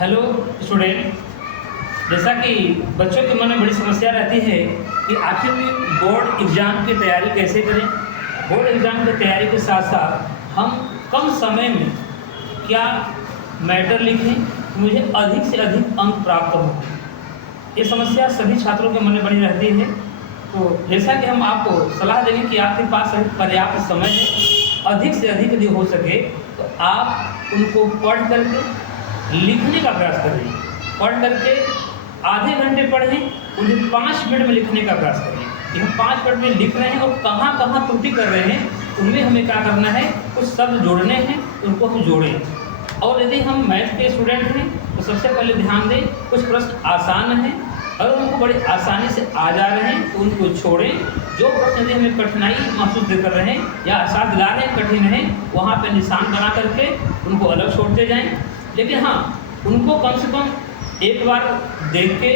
Hello student. जैसा कि बच्चों के मन में बड़ी समस्या रहती है कि आखिर में बोर्ड एग्ज़ाम की तैयारी कैसे करें। बोर्ड एग्ज़ाम की तैयारी के साथ साथ हम कम समय में क्या मैटर लिखें, मुझे अधिक से अधिक अंक प्राप्त हो। ये समस्या सभी छात्रों के मन में बनी रहती है। तो जैसा कि हम आपको सलाह देंगे कि आपके पास पर्याप्त समय है, अधिक से अधिक यदि हो सके तो आप उनको पढ़ करके लिखने का प्रयास करें। पढ़ करके आधे घंटे पढ़ें, उन्हें 5 मिनट में लिखने का प्रयास करें कि हम 5 मिनट में लिख रहे हैं और कहाँ कहाँ त्रुटि कर रहे हैं, उनमें हमें क्या करना है, कुछ शब्द जोड़ने हैं, उनको हम जोड़ें। और यदि हम मैथ के स्टूडेंट हैं तो सबसे पहले ध्यान दें, कुछ प्रश्न आसान हैं, अगर उनको बड़ी आसानी से आ जा रहे हैं तो उनको छोड़ें। जो प्रश्न यदि हमें कठिनाई महसूस कर रहे हैं या आसान दिला रहे हैं, कठिन है, वहाँ पर निशान बना करके उनको अलग छोड़ते जाएँ। लेकिन हाँ, उनको कम से कम एक बार देख के,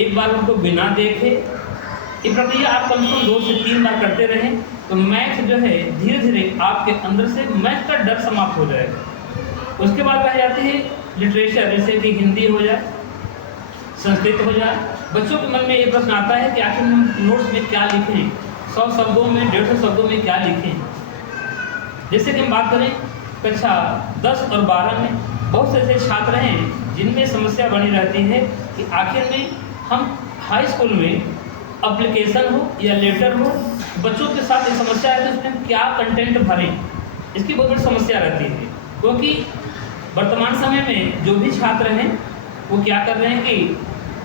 एक बार उनको बिना देखे, ये प्रक्रिया आप कम से कम 2 से 3 बार करते रहें तो मैथ जो है धीरे धीरे आपके अंदर से मैथ का डर समाप्त हो जाएगा। उसके बाद रह जाती है लिटरेचर, जैसे कि हिंदी हो जाए, संस्कृत हो जाए। बच्चों के मन में ये प्रश्न आता है कि आखिर हम नोट्स में क्या लिखें, 100 शब्दों में, 150 शब्दों में क्या लिखें। जैसे कि हम बात करें कक्षा 10 और 12 में बहुत से ऐसे छात्र हैं जिनमें समस्या बनी रहती है कि आखिर में हम हाई स्कूल में एप्लीकेशन हो या लेटर हो, बच्चों के साथ ये समस्या है कि उसमें हम क्या कंटेंट भरें। इसकी बहुत बड़ी समस्या रहती है, क्योंकि वर्तमान समय में जो भी छात्र हैं वो क्या कर रहे हैं कि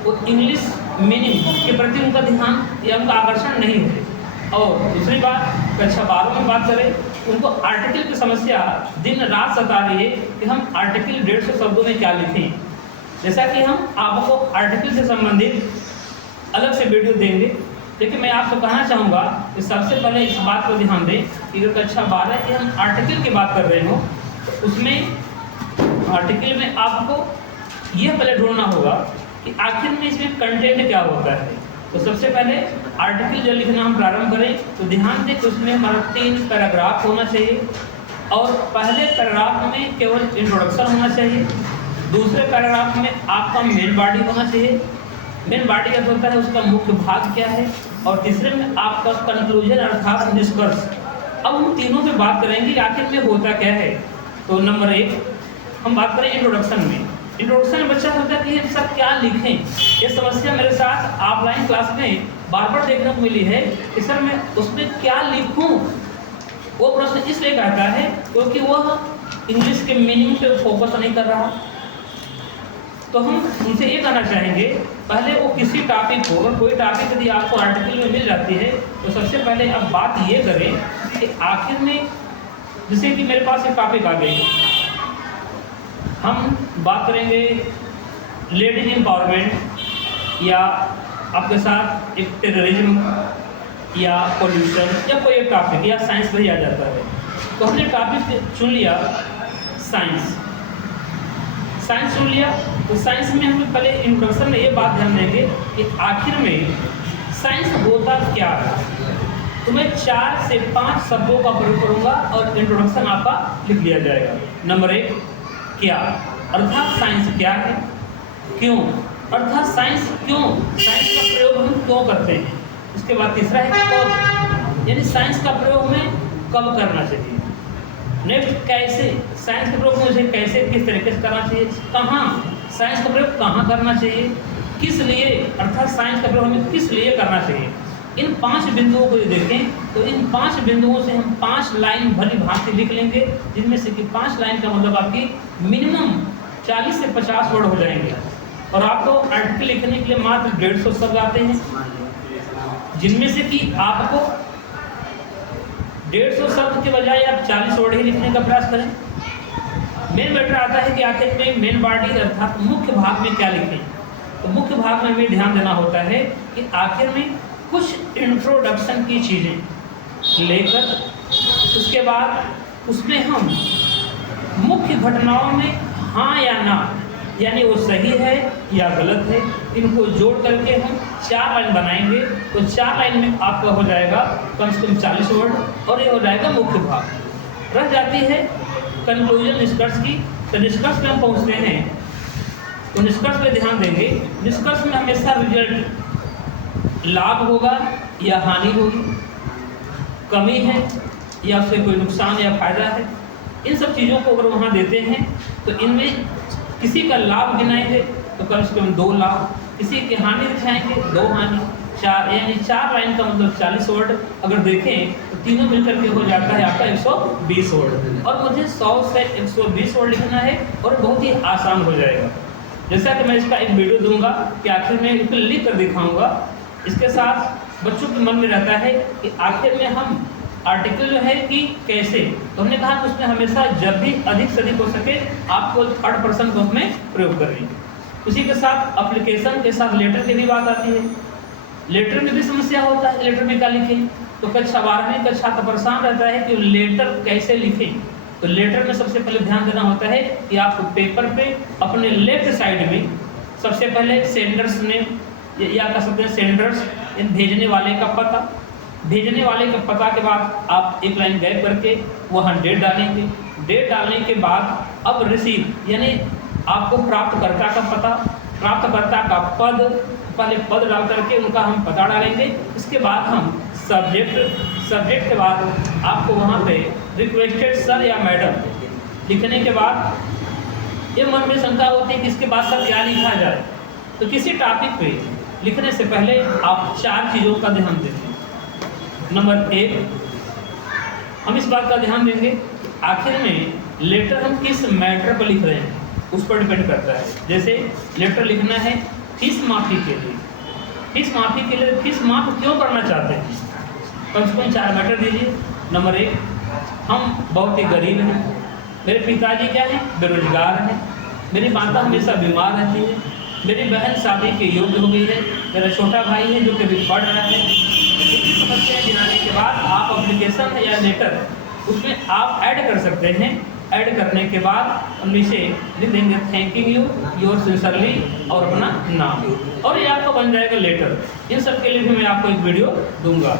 वो इंग्लिश मीनिंग के प्रति उनका ध्यान या उनका आकर्षण नहीं है। और दूसरी बात, कक्षा 12 में बात करें, उनको आर्टिकल की समस्या दिन रात सता रही है कि हम आर्टिकल 150 शब्दों में क्या लिखें। जैसा कि हम आपको आर्टिकल से संबंधित अलग से वीडियो देंगे, लेकिन मैं आपसे कहना चाहूँगा कि सबसे पहले इस बात पर ध्यान दें कि अगर कक्षा 12 की हम आर्टिकल की बात कर रहे हो तो उसमें आर्टिकल में आपको यह पहले ढूंढना होगा कि आखिर में इसमें कंटेंट क्या होता है। तो सबसे पहले आर्टिकल जो लिखना हम प्रारंभ करें तो ध्यान दें कि उसमें हमारा 3 पैराग्राफ होना चाहिए और पहले पैराग्राफ में केवल इंट्रोडक्शन होना चाहिए। दूसरे पैराग्राफ में आपका मेन बॉडी होना चाहिए। मेन बॉडी का होता है उसका मुख्य भाग क्या है, और तीसरे में आपका कंक्लूजन अर्थात निष्कर्ष। अब हम तीनों में बात करेंगे कि आखिर में होता क्या है। तो नंबर 1 हम बात करें इंट्रोडक्शन में। इंट्रोडक्शन में बच्चा होता है कि ये सब क्या लिखें। ये समस्या मेरे साथ ऑफलाइन क्लास में बार बार देखने को मिली है कि सर मैं उसमें क्या लिखूं। वो प्रश्न इसलिए कहता है क्योंकि वह इंग्लिश के मीनिंग पे फोकस नहीं कर रहा। तो हम उनसे ये कहना चाहेंगे, पहले वो किसी टॉपिक को, अगर कोई टॉपिक यदि आपको आर्टिकल में मिल जाती है तो सबसे पहले अब बात ये करें कि आखिर में, जैसे कि मेरे पास एक टॉपिक आ गई, हम बात करेंगे लेडीज एम्पावरमेंट या आपके साथ एक टेररिज्म या पोल्यूशन या कोई एक टॉपिक या साइंस भी आ जाता है। तो हमने टॉपिक चुन लिया साइंस चुन लिया। तो साइंस में हम पहले इंट्रोडक्शन में ये बात ध्यान देंगे कि आखिर में साइंस होता क्या है। तो मैं 4 से 5 शब्दों का प्रयोग करूँगा और इंट्रोडक्शन आपका लिख लिया जाएगा। नंबर 1 क्या, अर्थात साइंस क्या है। क्यों, अर्थात साइंस क्यों, साइंस का प्रयोग हम क्यों करते हैं। उसके बाद तीसरा है कब, यानी साइंस का प्रयोग हमें कब करना चाहिए। नेक्स्ट कैसे, साइंस का प्रयोग मुझे कैसे, किस तरीके से करना चाहिए। कहाँ, साइंस का प्रयोग कहाँ करना चाहिए, किस लिए, अर्थात साइंस का प्रयोग हमें किस लिए करना चाहिए। इन 5 बिंदुओं को देखें तो इन 5 बिंदुओं से हम 5 लाइन भली भांति लिख लेंगे, जिनमें से कि 5 लाइन का मतलब आपकी मिनिमम 40 से 50 वर्ड हो जाएंगे। और आपको आर्टिकल लिखने के लिए मात्र 150 शब्द आते हैं, जिनमें से कि आपको 150 शब्द के बजाय आप 40 वर्ड ही लिखने का प्रयास करें। मेन मैटर आता है कि आखिर में मेन बॉडी अर्थात मुख्य भाग में क्या लिखें। तो मुख्य भाग में हमें ध्यान देना होता है कि आखिर में कुछ इंट्रोडक्शन की चीज़ें लेकर उसके बाद उसमें हम मुख्य घटनाओं में हाँ या ना, यानी वो सही है या गलत है, इनको जोड़ करके हम 4 लाइन बनाएंगे। तो 4 लाइन में आपका हो जाएगा कम से कम 40 वर्ड और ये हो जाएगा मुख्य भाग। रह जाती है कंक्लूजन निष्कर्ष की। तो निष्कर्ष में हम पहुँचते हैं तो निष्कर्ष पे ध्यान देंगे। निष्कर्ष में हमेशा रिजल्ट लाभ होगा या हानि होगी, कमी है या उससे कोई नुकसान या फायदा है, इन सब चीज़ों को अगर वहाँ देते हैं तो इनमें किसी का लाभ गिनाएंगे तो कम से कम 2 लाभ, किसी की हानि दिखाएंगे 2 हानि, 4 यानी 4 लाइन का मतलब 40 वर्ड अगर देखें तो तीनों मिलकर के हो जाता है आपका 120 वर्ड। और मुझे 100 से 120 वर्ड लिखना है और बहुत ही आसान हो जाएगा। जैसा कि मैं इसका एक वीडियो दूंगा कि आखिर में इसको लिख कर दिखाऊंगा। इसके साथ बच्चों के मन में रहता है कि आखिर में हम आर्टिकल जो है कि कैसे, तो हमने कहा कि उसमें हमेशा जब भी अधिक से अधिक हो सके आपको 3rd पर्सन को उसमें प्रयोग करनी। उसी के साथ एप्लीकेशन के साथ लेटर की भी बात आती है। लेटर में भी समस्या होता है, लेटर में क्या लिखें, तो कक्षा 12वीं कक्षा का परेशान रहता है कि लेटर कैसे लिखें। तो लेटर में सबसे पहले ध्यान देना होता है कि आप पेपर पे अपने लेफ्ट साइड में सबसे पहले सेंडर्स नेम या कह सकते हैं सेंडर्स, भेजने वाले का पता, भेजने वाले के पता के बाद आप एक लाइन गैप करके वहाँ डेट डालेंगे। डेट डालने के बाद अब रिसीव यानी आपको प्राप्तकर्ता का पता, प्राप्तकर्ता का पद, पहले पद डाल करके उनका हम पता डालेंगे। इसके बाद हम सब्जेक्ट के बाद आपको वहाँ पे रिक्वेस्टेड सर या मैडम लिखने के बाद ये मन में शंका होती है कि इसके बाद सर क्या लिखा जाए। तो किसी टॉपिक पे लिखने से पहले आप 4 चीज़ों का ध्यान देंगे। नंबर 1, हम इस बात का ध्यान देंगे आखिर में लेटर हम किस मैटर पर लिख रहे हैं उस पर डिपेंड करता है। जैसे लेटर लिखना है फीस माफ़ी के लिए, फीस माफ़ी के लिए फीस माफ़ क्यों करना चाहते हैं, कम से कम 4 मैटर दीजिए। नंबर 1, हम बहुत ही गरीब हैं, मेरे पिताजी क्या हैं, बेरोजगार हैं, मेरी माता हमेशा बीमार रहती है, मेरी बहन शादी के योग्य हो गई है, मेरा छोटा भाई है जो कि अभी पढ़ रहा है। इतनी समस्याएं गिनाने के बाद आप एप्लीकेशन या लेटर उसमें आप ऐड कर सकते हैं। ऐड करने के बाद नीचे लिख देंगे थैंकिंग यू, योर सिंसियरली और अपना नाम, और ये आपका बन जाएगा लेटर। इन सब के लिए भी मैं आपको एक वीडियो दूंगा।